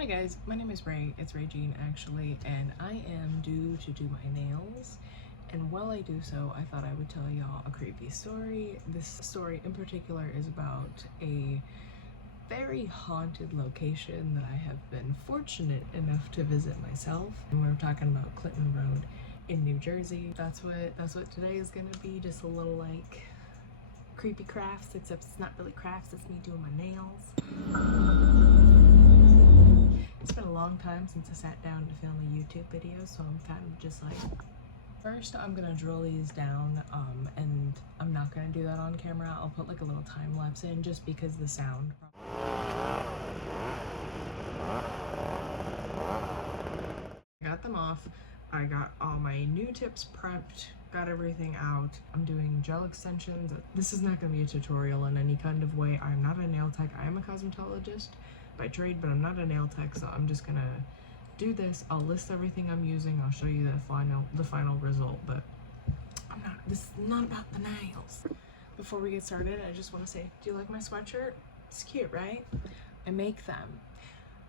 Hi guys, my name is Ray. It's Ray Jean actually, and I am due to do my nails. And while I do so, I thought I would tell y'all a creepy story. This story in particular is about a very haunted location that I have been fortunate enough to visit myself. And we're talking about Clinton Road in New Jersey. That's what today is gonna be, just a little like creepy crafts, except it's not really crafts, it's me doing my nails. It's been a long time since I sat down to film a YouTube video, so I'm kind of just like, first I'm gonna drill these down, and I'm not gonna do that on camera. I'll put like a little time lapse in just because the sound. I got them off. I got all my new tips prepped, got everything out. I'm doing gel extensions. This is not gonna be a tutorial in any kind of way. I'm not a nail tech. I am a cosmetologist by trade, but I'm not a nail tech, so I'm just gonna do this. I'll list everything I'm using. I'll show you the final result, but this is not about the nails. Before we get started, I just want to say, do you like my sweatshirt? It's cute, right? I make them.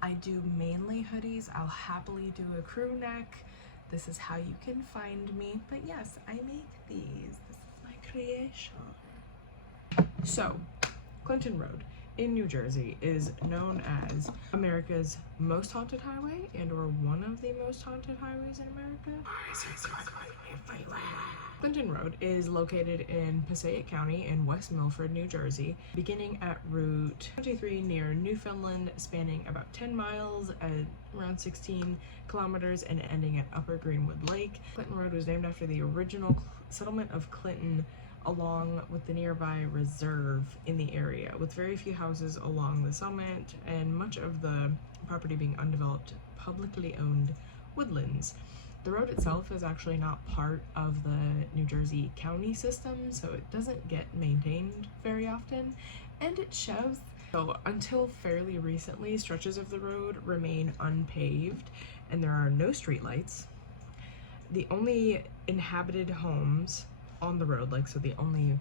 I do mainly hoodies. I'll happily do a crew neck. This is how you can find me. But yes, I make these. This is my creation. So, Clinton Road in New Jersey is known as America's most haunted highway and or one of the most haunted highways in America. Clinton Road is located in Passaic County in West Milford, New Jersey, beginning at Route 23 near Newfoundland, spanning about 10 miles at around 16 kilometers and ending at Upper Greenwood Lake. Clinton Road was named after the original settlement of Clinton, along with the nearby reserve in the area, with very few houses along the summit and much of the property being undeveloped, publicly owned woodlands. The road itself is actually not part of the New Jersey county system, so it doesn't get maintained very often, and it shows. So until fairly recently, stretches of the road remain unpaved and there are no streetlights. The only inhabited homes on the road, so the only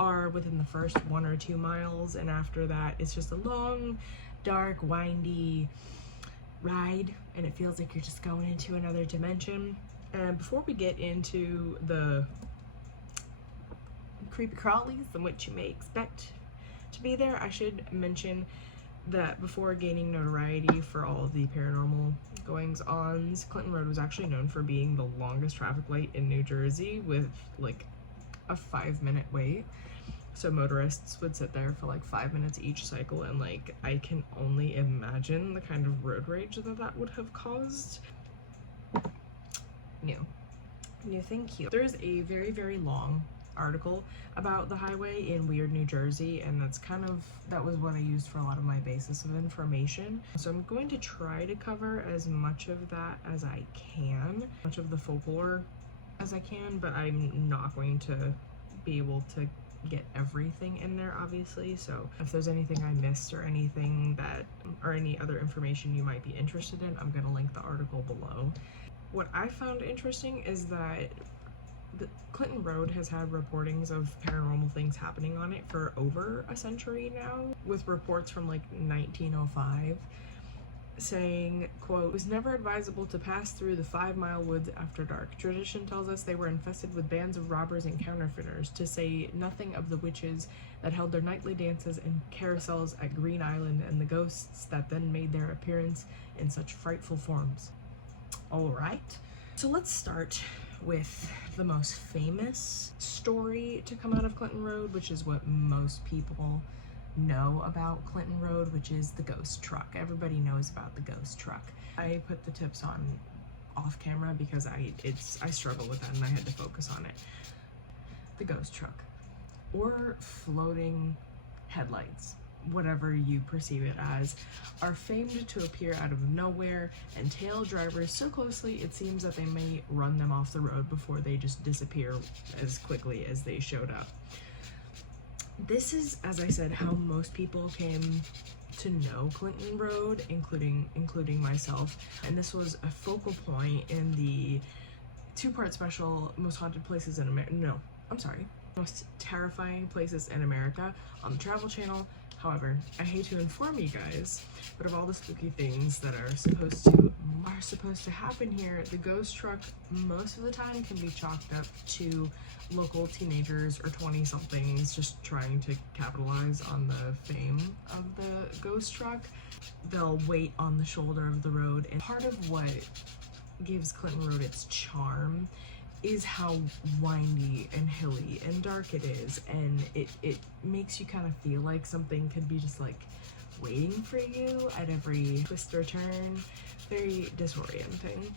are within the first 1 or 2 miles, and after that it's just a long, dark, windy ride, and it feels like you're just going into another dimension. And before we get into the creepy crawlies and what you may expect to be there, I should mention that before gaining notoriety for all of the paranormal goings-ons, Clinton Road was actually known for being the longest traffic light in New Jersey, with like a 5-minute wait. So motorists would sit there for like 5 minutes each cycle, and like I can only imagine the kind of road rage that would have caused. New thank you. There's a very, very long article about the highway in Weird, New Jersey, and that was what I used for a lot of my basis of information. So I'm going to try to cover as much of that as I can, much of the folklore as I can, but I'm not going to be able to get everything in there, obviously. So if there's anything I missed or anything or any other information you might be interested in, I'm going to link the article below. What I found interesting is that the Clinton Road has had reportings of paranormal things happening on it for over a century now, with reports from like 1905 saying, quote, "It was never advisable to pass through the 5-mile woods after dark. Tradition tells us they were infested with bands of robbers and counterfeiters, to say nothing of the witches that held their nightly dances and carousels at Green Island and the ghosts that then made their appearance in such frightful forms." All right, so let's start with the most famous story to come out of Clinton Road, which is what most people know about Clinton Road, which is the ghost truck. Everybody knows about the ghost truck. I put the tips on off camera because I struggle with that and I had to focus on it. The ghost truck, or floating headlights, whatever you perceive it as, are famed to appear out of nowhere and tail drivers so closely it seems that they may run them off the road before they just disappear as quickly as they showed up. This is, as I said, how most people came to know Clinton Road, including myself, and this was a focal point in the 2-part special Most Haunted Places in America. No, I'm sorry. Most Terrifying Places in America on the Travel Channel, However, I hate to inform you guys, but of all the spooky things that are supposed to happen here, the ghost truck most of the time can be chalked up to local teenagers or 20-somethings just trying to capitalize on the fame of the ghost truck. They'll wait on the shoulder of the road, and part of what gives Clinton Road its charm is how windy and hilly and dark it is, and it makes you kind of feel like something could be just like waiting for you at every twist or turn. Very disorienting.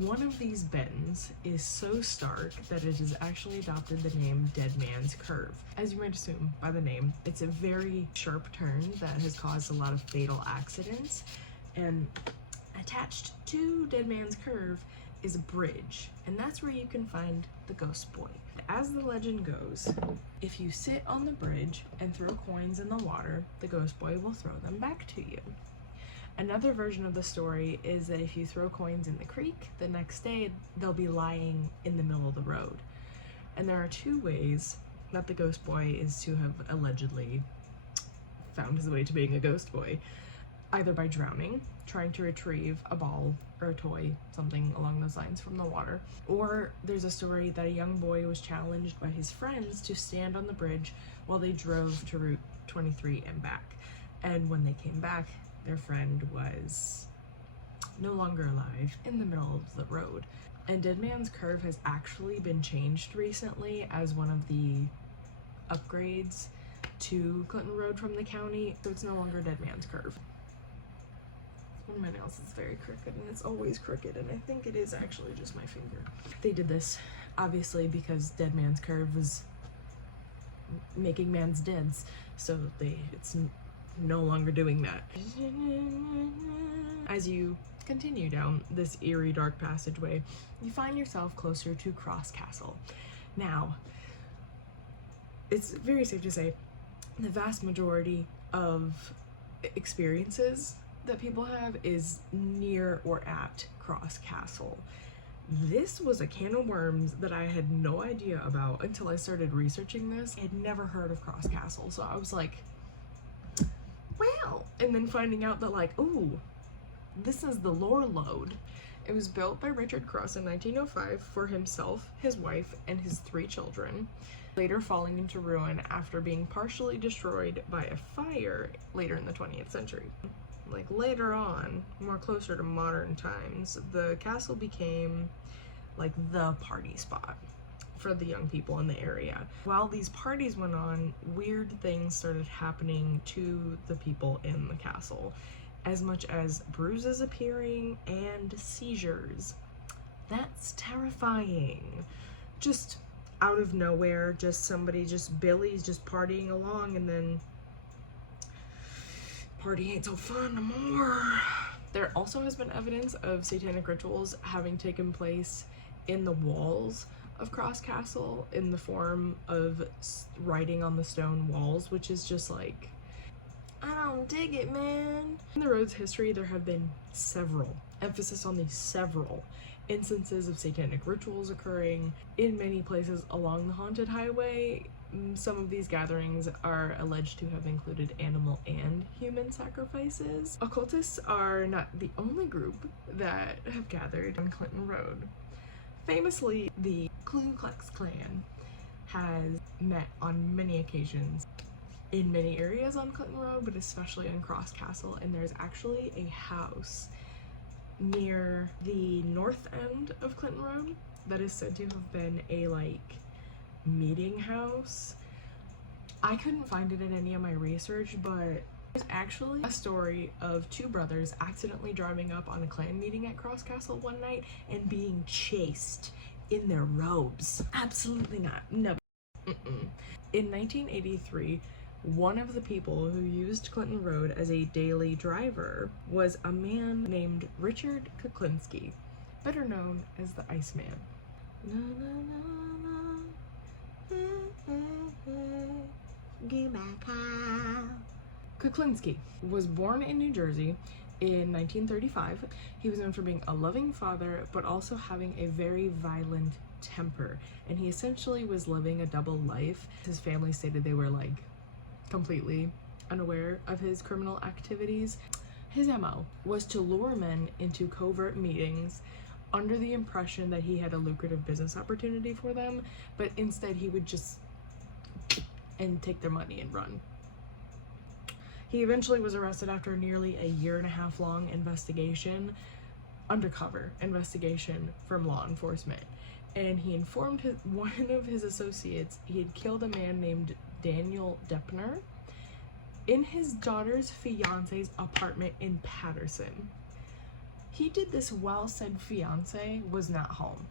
One of these bends is so stark that it has actually adopted the name Dead Man's Curve. As you might assume by the name, it's a very sharp turn that has caused a lot of fatal accidents, and attached to Dead Man's Curve is a bridge, and that's where you can find the ghost boy. As the legend goes, if you sit on the bridge and throw coins in the water, the ghost boy will throw them back to you. Another version of the story is that if you throw coins in the creek, the next day they'll be lying in the middle of the road. And there are two ways that the ghost boy is to have allegedly found his way to being a ghost boy. Either by drowning, trying to retrieve a ball or a toy, something along those lines, from the water. Or there's a story that a young boy was challenged by his friends to stand on the bridge while they drove to Route 23 and back. And when they came back, their friend was no longer alive in the middle of the road. And Dead Man's Curve has actually been changed recently as one of the upgrades to Clinton Road from the county, so it's no longer Dead Man's Curve. One of my nails is very crooked, and it's always crooked, and I think it is actually just my finger. They did this obviously because Dead Man's Curve was making man's deads, so it's no longer doing that. As you continue down this eerie dark passageway, you find yourself closer to Cross Castle. Now, it's very safe to say the vast majority of experiences that people have is near or at Cross Castle. This was a can of worms that I had no idea about until I started researching this. I had never heard of Cross Castle, so I was like, wow. And then finding out that like, ooh, this is the lore lode. It was built by Richard Cross in 1905 for himself, his wife, and his 3 children, later falling into ruin after being partially destroyed by a fire later in the 20th century. Like later on, more closer to modern times, the castle became like the party spot for the young people in the area. While these parties went on, weird things started happening to the people in the castle, as much as bruises appearing and seizures. That's terrifying. Just out of nowhere, just somebody, just Billy's just partying along, and then party ain't so fun no more. There also has been evidence of satanic rituals having taken place in the walls of Cross Castle in the form of writing on the stone walls, which is just like, I don't dig it, man. In the road's history, there have been several, emphasis on the several, instances of satanic rituals occurring in many places along the haunted highway. Some of these gatherings are alleged to have included animal and human sacrifices. Occultists are not the only group that have gathered on Clinton Road. Famously, the Ku Klux Klan has met on many occasions in many areas on Clinton Road, but especially on Cross Castle, and there's actually a house near the north end of Clinton Road that is said to have been a like meeting house. I couldn't find it in any of my research, but there's actually a story of 2 brothers accidentally driving up on a Klan meeting at Cross Castle one night and being chased in their robes. Absolutely not. No. In 1983, one of the people who used Clinton Road as a daily driver was a man named Richard Kuklinski, better known as the Iceman. Na, na, na, na. Kuklinski was born in New Jersey in 1935. He was known for being a loving father, but also having a very violent temper, and he essentially was living a double life. His family stated they were like completely unaware of his criminal activities. His MO was to lure men into covert meetings under the impression that he had a lucrative business opportunity for them, but instead he would just take their money and run. He eventually was arrested after nearly a 1.5 year long investigation, undercover investigation from law enforcement, and he informed one of his associates he had killed a man named Daniel Deppner in his daughter's fiance's apartment in Patterson. He did this while said fiance was not home.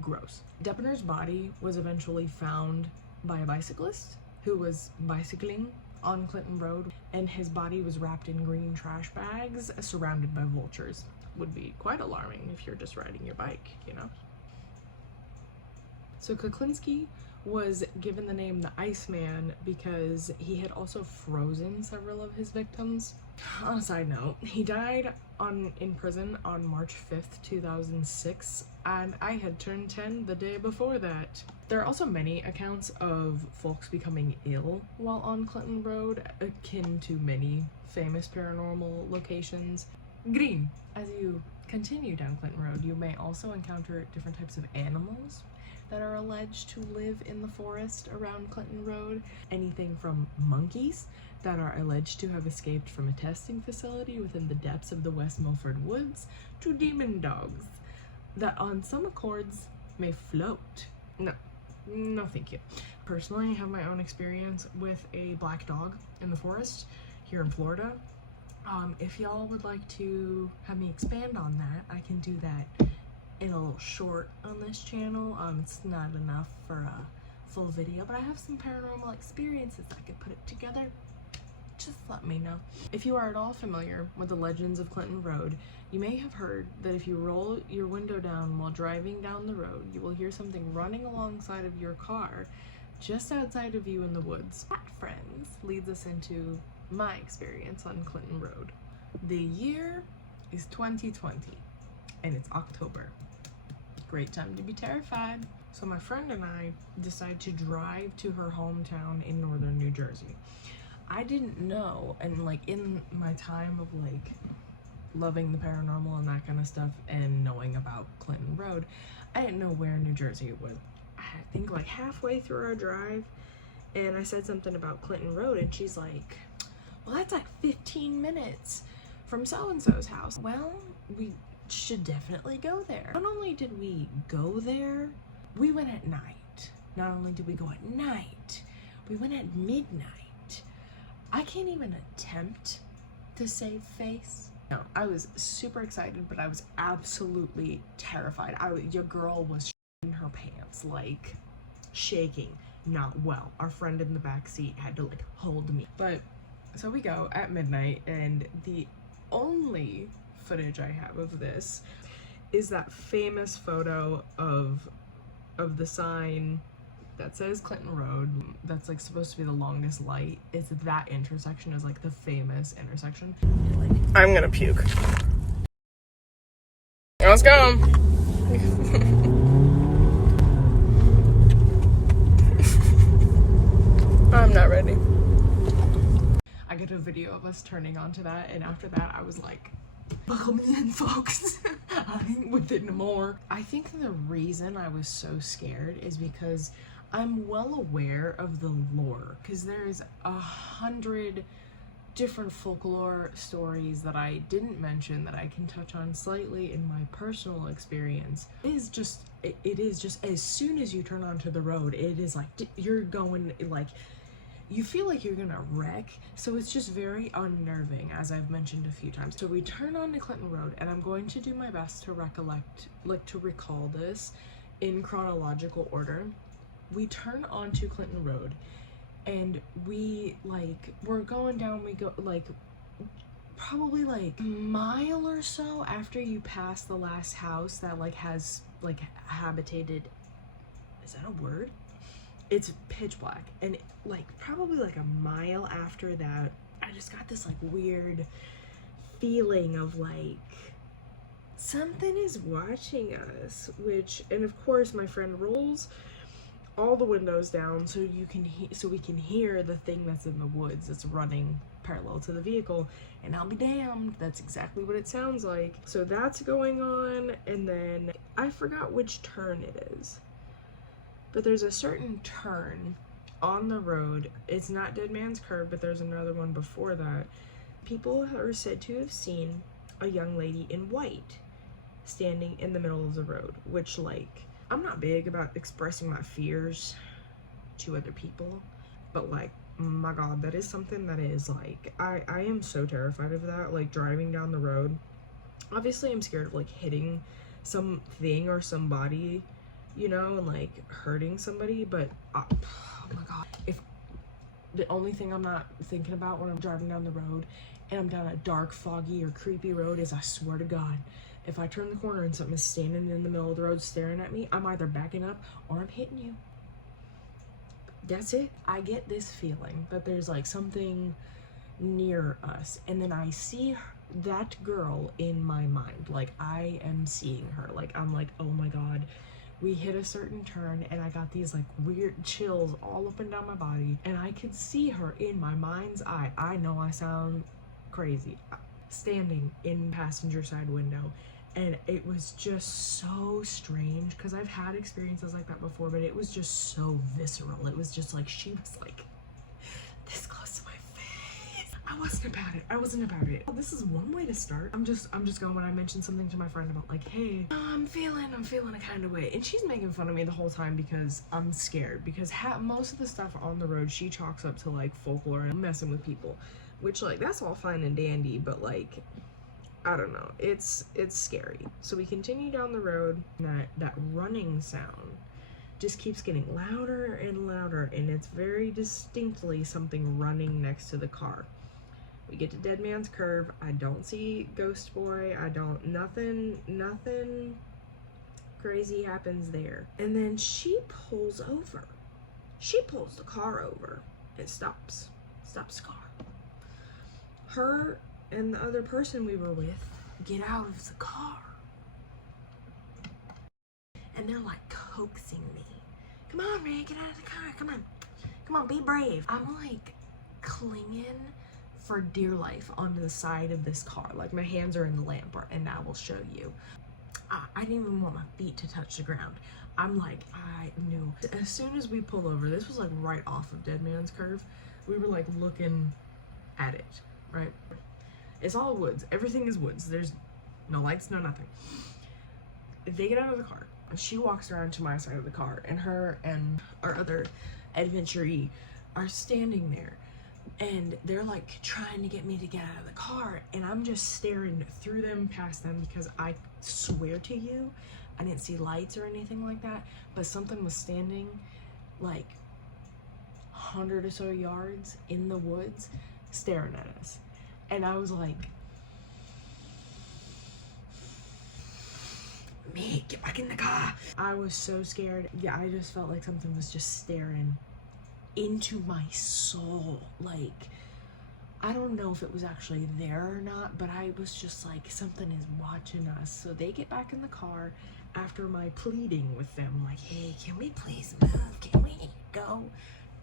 Gross. Deppner's body was eventually found by a bicyclist who was bicycling on Clinton Road, and his body was wrapped in green trash bags surrounded by vultures. Would be quite alarming if you're just riding your bike, you know? So Kuklinski was given the name the Iceman because he had also frozen several of his victims. On a side note, he died in prison on March 5th, 2006, and I had turned 10 the day before that. There are also many accounts of folks becoming ill while on Clinton Road, akin to many famous paranormal locations. Green. As you continue down Clinton Road, you may also encounter different types of animals that are alleged to live in the forest around Clinton Road. Anything from monkeys that are alleged to have escaped from a testing facility within the depths of the West Milford Woods, to demon dogs that on some accords may float. No thank you. Personally, I have my own experience with a black dog in the forest here in Florida. If y'all would like to have me expand on that, I can do that in a little short on this channel. It's not enough for a full video, but I have some paranormal experiences I could put it together. Just let me know. If you are at all familiar with the legends of Clinton Road, you may have heard that if you roll your window down while driving down the road, you will hear something running alongside of your car just outside of you in the woods. That, friends, leads us into my experience on Clinton Road. The year is 2020 and it's October. Great time to be terrified. So my friend and I decided to drive to her hometown in northern New Jersey. I didn't know, and like in my time of like loving the paranormal and that kind of stuff and knowing about Clinton Road, I didn't know where in New Jersey it was. I think like halfway through our drive, and I said something about Clinton Road, and she's like, well, that's like 15 minutes from so-and-so's house. Well, we should definitely go there. Not only did we go there, we went at night. Not only did we go at night, we went at midnight. I can't even attempt to save face. No, I was super excited, but I was absolutely terrified. Your girl was in her pants, like shaking, not well. Our friend in the back seat had to like hold me. But so we go at midnight, and the only footage I have of this is that famous photo of the sign that says Clinton Road, that's like supposed to be the longest light. It's that intersection is like the famous intersection. I'm gonna puke. Let's go. I'm not ready. I got a video of us turning onto that, and after that I was like, buckle me in, folks. I ain't with it no more. I think the reason I was so scared is because I'm well aware of the lore, because there's 100 different folklore stories that I didn't mention that I can touch on slightly in my personal experience. It is just as soon as you turn onto the road, it is like you're going like, you feel like you're gonna wreck, so it's just very unnerving, as I've mentioned a few times. So we turn on to Clinton Road, and I'm going to do my best to recall this in chronological order. We turn onto Clinton Road, and we're going down, we go like probably like a mile or so after you pass the last house that like has like habitated, is that a word? It's pitch black, and like probably like a mile after that, I just got this like weird feeling of like something is watching us, and of course my friend rolls all the windows down so we can hear the thing that's in the woods that's running parallel to the vehicle, and I'll be damned, that's exactly what it sounds like. So that's going on, and then I forgot which turn it is, but there's a certain turn on the road. It's not Dead Man's Curve, but there's another one before that. People are said to have seen a young lady in white standing in the middle of the road, which, like, I'm not big about expressing my fears to other people, but like, my god, that is something that is like, I am so terrified of that, like driving down the road. Obviously I'm scared of like hitting something or somebody, you know, and like hurting somebody, but oh my god, if the only thing I'm not thinking about when I'm driving down the road and I'm down a dark, foggy, or creepy road is, I swear to god, if I turn the corner and something is standing in the middle of the road staring at me, I'm either backing up or I'm hitting you. That's it. I get this feeling that there's like something near us, and then I see that girl in my mind. Like, I am seeing her. Like, I'm like, oh my god, we hit a certain turn, and I got these like weird chills all up and down my body, and I could see her in my mind's eye. I know I sound crazy, standing in passenger side window. And it was just so strange, because I've had experiences like that before, but it was just so visceral. It was just like, she was like this close to my face. I wasn't about it. This is one way to start. I'm just going when I mentioned something to my friend about like, hey, I'm feeling a kind of way, and she's making fun of me the whole time because I'm scared, because most of the stuff on the road she chalks up to like folklore and messing with people, which, like, that's all fine and dandy, but like, I don't know, it's scary. So we continue down the road, and that running sound just keeps getting louder and louder, and it's very distinctly something running next to the car. We get to Dead Man's Curve. I don't see Ghost Boy. Nothing crazy happens there. And then she pulls over. She pulls the car over and stops the car. Her and the other person we were with get out of the car, and they're like coaxing me, come on, Ray, get out of the car, come on, be brave. I'm like clinging for dear life onto the side of this car, like my hands are in the lamp, and I will show you, I didn't even want my feet to touch the ground. I'm like, I knew. As soon as we pull over, this was like right off of Dead Man's Curve, we were like looking at it, right? It's all woods. Everything is woods. There's no lights, no nothing. They get out of the car. She walks around to my side of the car, and her and our other adventuree are standing there, and they're like trying to get me to get out of the car, and I'm just staring through them, past them, because I swear to you, I didn't see lights or anything like that, but something was standing like 100 or so yards in the woods staring at us. And I was like, me, get back in the car. I was so scared. Yeah, I just felt like something was just staring into my soul. Like, I don't know if it was actually there or not, but I was just like, something is watching us. So they get back in the car after my pleading with them, like, hey, can we please move? Can we go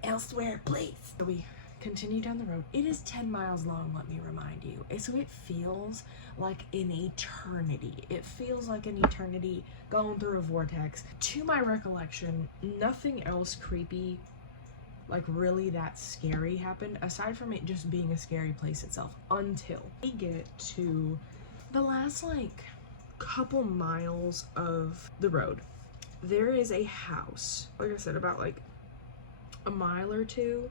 elsewhere, please? So we continue down the road. It is 10 miles long, let me remind you. So it feels like an eternity. It feels like an eternity going through a vortex. To my recollection, nothing else creepy, like really that scary, happened, aside from it just being a scary place itself, until we get to the last like couple miles of the road. There is a house, like I said, about like a mile or two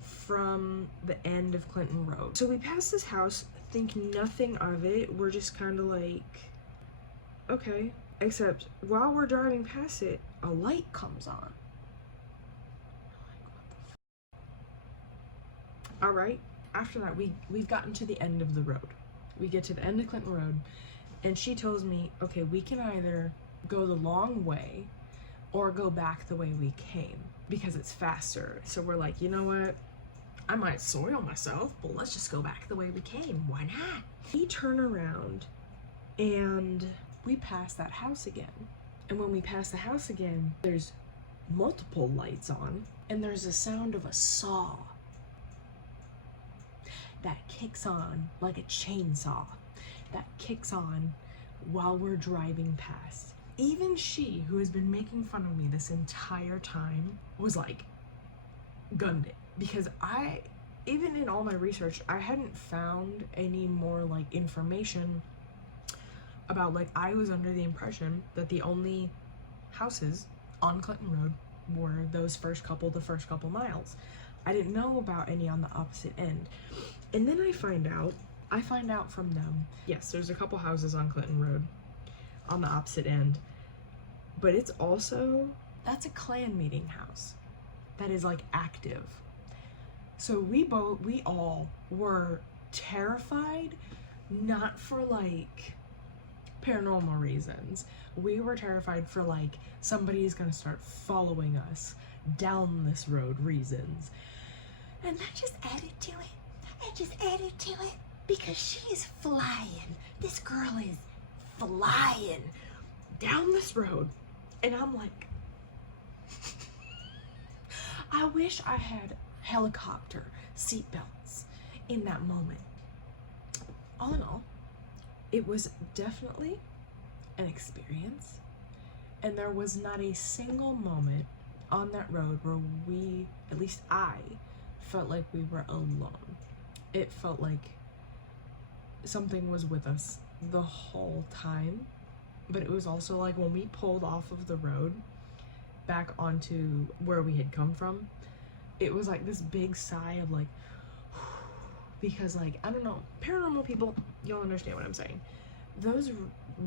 from the end of Clinton Road. So we pass this house, think nothing of it. We're just kind of like, okay. Except while we're driving past it, a light comes on. All right. After that, we've gotten to the end of the road. We get to the end of Clinton Road, and she tells me, okay, we can either go the long way or go back the way we came because it's faster. So we're like, you know what? I might soil myself, but let's just go back the way we came. Why not? We turn around and we pass that house again. And when we pass the house again, there's multiple lights on, and there's a sound of a saw. that kicks on like a chainsaw, that kicks on while we're driving past. Even she, who has been making fun of me this entire time, was like, gunned it. Because even in all my research, I hadn't found any more like information about, like, I was under the impression that the only houses on Clinton Road were the first couple miles. I didn't know about any on the opposite end. And then I find out from them, yes, there's a couple houses on Clinton Road on the opposite end, but it's also, that's a Klan meeting house that is like active. So we all were terrified, not for like paranormal reasons. We were terrified for like somebody's gonna start following us down this road reasons. And that just added to it. Because she is flying. This girl is flying down this road. And I'm like, I wish I had helicopter seatbelts in that moment. All in all, it was definitely an experience. And there was not a single moment on that road where we, at least I, felt like we were alone. It felt like something was with us the whole time. But it was also like when we pulled off of the road back onto where we had come from, it was like this big sigh of like, because like, I don't know, paranormal people, y'all understand what I'm saying. Those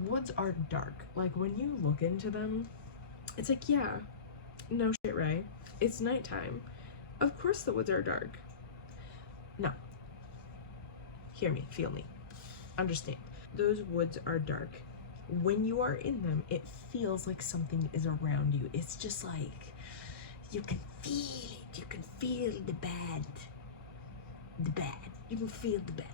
woods are dark. Like when you look into them, it's like, yeah, no shit, Ray. It's nighttime. Of course the woods are dark. No. Hear me, feel me, understand. Those woods are dark. When you are in them, it feels like something is around you. It's just like, you can feel it. You can feel the bad. You can feel the bad.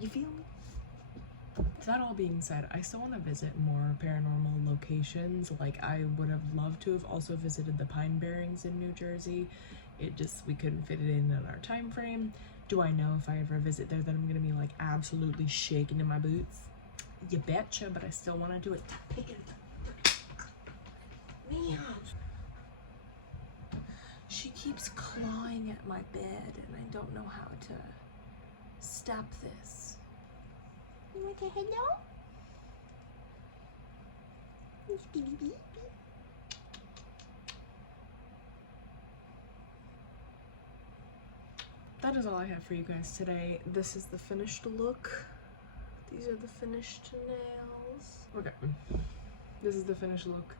You feel me? That all being said, I still want to visit more paranormal locations. Like, I would have loved to have also visited the Pine Barrens in New Jersey. We couldn't fit it in our time frame. Do I know if I ever visit there that I'm gonna be like absolutely shaking in my boots? You betcha, but I still want to do it. Man. She keeps clawing at my bed and I don't know how to stop this. You want a hello? That is all I have for you guys today. This is the finished look. These are the finished nails. Okay, this is the finished look.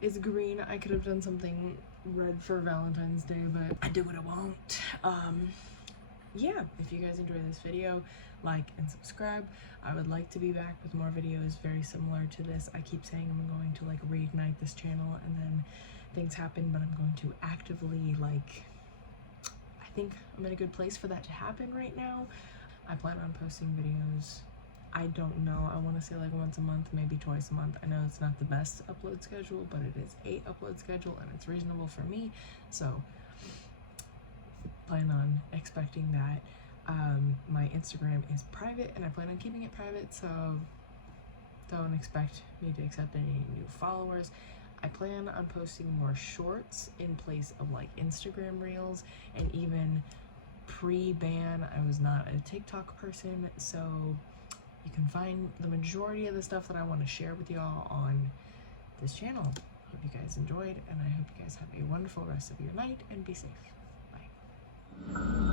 It's green. I could have done something red for Valentine's Day, but I do what I want. Yeah, if you guys enjoyed this video, like and subscribe. I would like to be back with more videos very similar to this. I keep saying I'm going to like reignite this channel and then things happen, but I'm going to actively like, I think I'm in a good place for that to happen right now. I plan on posting videos, I don't know, I want to say like once a month, maybe twice a month. I know it's not the best upload schedule, but it is a upload schedule and it's reasonable for me, so plan on expecting that. My Instagram is private and I plan on keeping it private, so don't expect me to accept any new followers. I plan on posting more shorts in place of like Instagram reels, and even pre-ban I was not a TikTok person, so you can find the majority of the stuff that I want to share with y'all on this channel. Hope you guys enjoyed, and I hope you guys have a wonderful rest of your night and be safe. Bye.